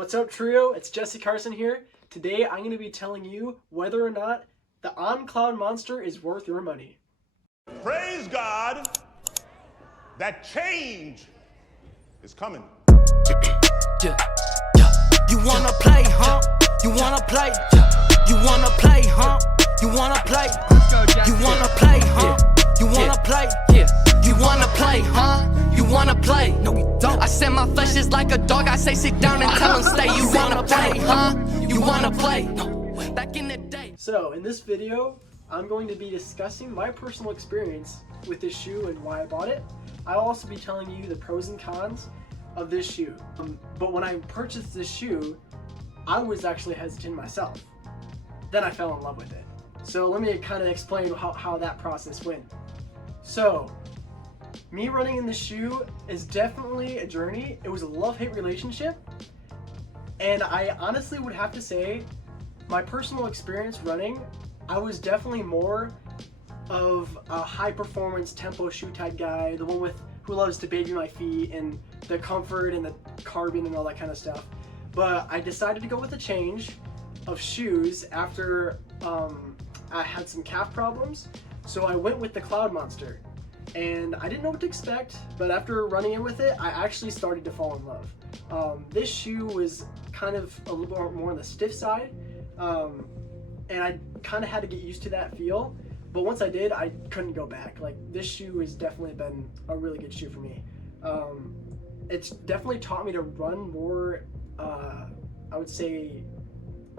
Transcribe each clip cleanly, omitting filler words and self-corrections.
What's up, trio? It's Jesse Carson here. Today I'm going to be telling you whether or not the on-cloud monster is worth your money. Praise God that change is coming. Yeah. You wanna play, huh? You wanna play? You wanna play, huh? You wanna play? You wanna play, huh? You wanna play? You wanna play, huh? You wanna play? No, we don't. I said my flesh is like a dog. I say sit down and tell him stay. You wanna play, huh? You wanna play? Back in the day. So in this video, I'm going to be discussing my personal experience with this shoe and why I bought it. I'll also be telling you the pros and cons of this shoe. But when I purchased this shoe, I was actually hesitant myself. Then I fell in love with it. So let me kind of explain how that process went. So, me running in this shoe is definitely a journey. It was a love-hate relationship. And I honestly would have to say, my personal experience running, I was definitely more of a high-performance tempo shoe type guy, the one who loves to baby my feet and the comfort and the carbon and all that kind of stuff. But I decided to go with a change of shoes after I had some calf problems. So I went with the Cloud Monster. And I didn't know what to expect, but after running in with it, I actually started to fall in love. This shoe was kind of a little bit more on the stiff side, and I kind of had to get used to that feel. But once I did, I couldn't go back. Like, this shoe has definitely been a really good shoe for me. It's definitely taught me to run more, I would say,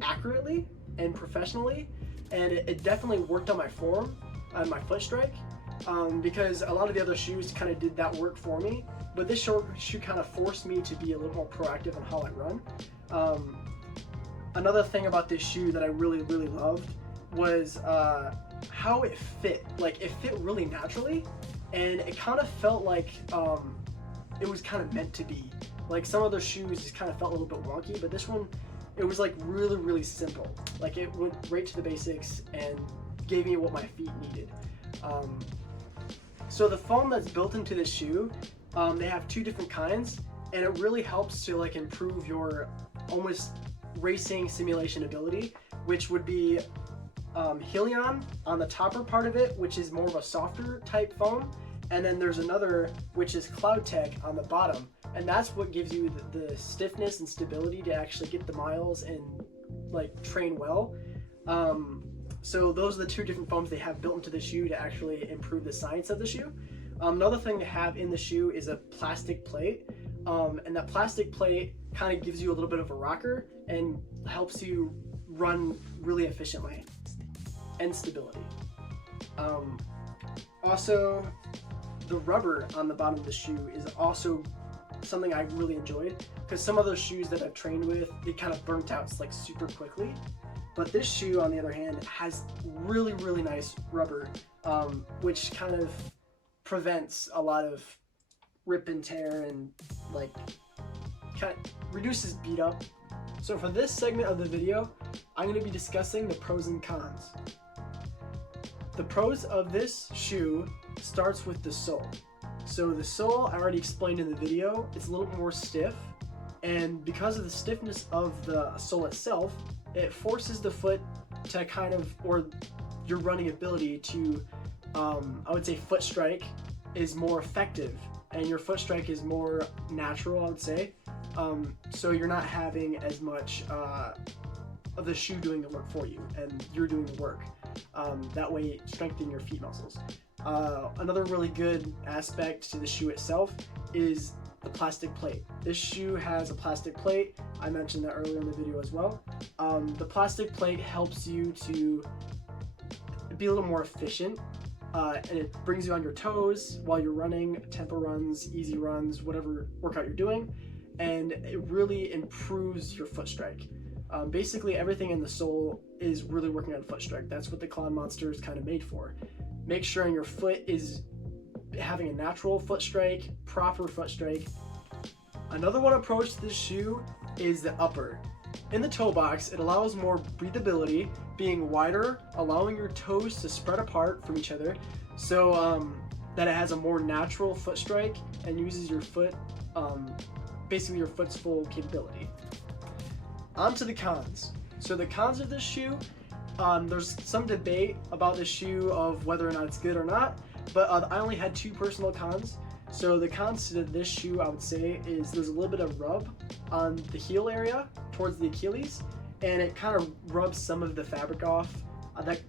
accurately and professionally, and it definitely worked on my form and my foot strike, because a lot of the other shoes kind of did that work for me, but this shoe kind of forced me to be a little more proactive in how I run. Another thing about this shoe that I really loved was how it fit. Like, it fit really naturally, and it kind of felt like it was kind of meant to be. Like, some other shoes just kind of felt a little bit wonky, but this one, it was like really simple. Like, it went right to the basics and gave me what my feet needed. So the foam that's built into this shoe, they have two different kinds, and it really helps to like improve your almost racing simulation ability, which would be Helion on the topper part of it, which is more of a softer type foam, and then there's another which is Cloud Tech on the bottom, and that's what gives you the stiffness and stability to actually get the miles and like train well. So those are the two different foams they have built into the shoe to actually improve the science of the shoe. Another thing they have in the shoe is a plastic plate, and that plastic plate kind of gives you a little bit of a rocker and helps you run really efficiently and stability. Also, the rubber on the bottom of the shoe is also something I really enjoyed, because some of those shoes that I've trained with, they kind of burnt out like super quickly. But this shoe, on the other hand, has really nice rubber, which kind of prevents a lot of rip and tear and like kind of reduces beat up. So for this segment of the video, I'm going to be discussing the pros and cons. The pros of this shoe starts with the sole. So the sole, I already explained in the video, it's a little more stiff, and because of the stiffness of the sole itself, it forces the foot to kind of, or your running ability to, I would say foot strike is more effective, and your foot strike is more natural, I would say. So you're not having as much of the shoe doing the work for you, and you're doing the work. That way, strengthen your feet muscles. Another really good aspect to the shoe itself is the plastic plate. This shoe has a plastic plate. I mentioned that earlier in the video as well. The plastic plate helps you to be a little more efficient, and it brings you on your toes while you're running, tempo runs, easy runs, whatever workout you're doing, and it really improves your foot strike. Basically everything in the sole is really working on foot strike. That's what the Cloud Monster is kind of made for. Make sure your foot is having a natural foot strike, proper foot strike. Another one approach to this shoe is the upper. In the toe box, it allows more breathability, being wider, allowing your toes to spread apart from each other, so that it has a more natural foot strike and uses your foot, basically your foot's full capability. on to the cons. So the cons of this shoe, there's some debate about the shoe of whether or not it's good or not, but I only had 2 personal cons. So the cons to this shoe, I would say, is there's a little bit of rub on the heel area towards the Achilles, and it kind of rubs some of the fabric off.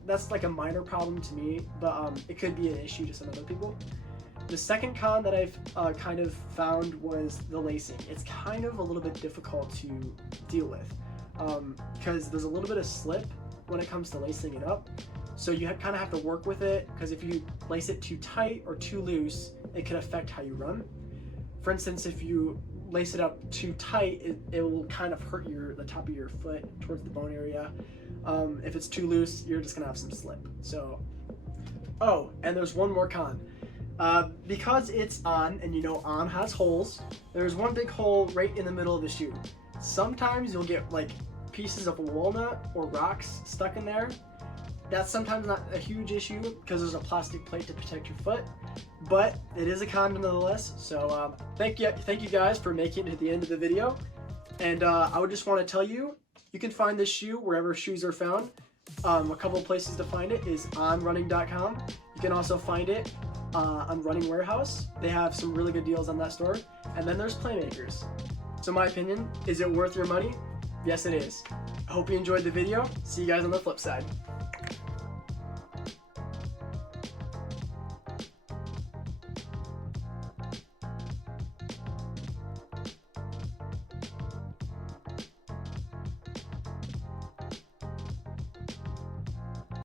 That's like a minor problem to me, but it could be an issue to some other people. The second con that I've kind of found was the lacing. It's kind of a little bit difficult to deal with because there's a little bit of slip when it comes to lacing it up. So you kind of have to work with it, because if you lace it too tight or too loose, it could affect how you run. For instance, if you lace it up too tight, it will kind of hurt the top of your foot towards the bone area. If it's too loose, you're just gonna have some slip. So, oh, and there's one more con. Because it's on, and you know on has holes, there's one big hole right in the middle of the shoe. Sometimes you'll get like pieces of walnut or rocks stuck in there. That's sometimes not a huge issue because there's a plastic plate to protect your foot, but it is a con nonetheless. So thank you guys for making it to the end of the video. And I would just want to tell you, you can find this shoe wherever shoes are found. A couple of places to find it is on running.com. You can also find it on Running Warehouse. They have some really good deals on that store. And then there's Playmakers. So my opinion, is it worth your money? Yes, it is. I hope you enjoyed the video. See you guys on the flip side.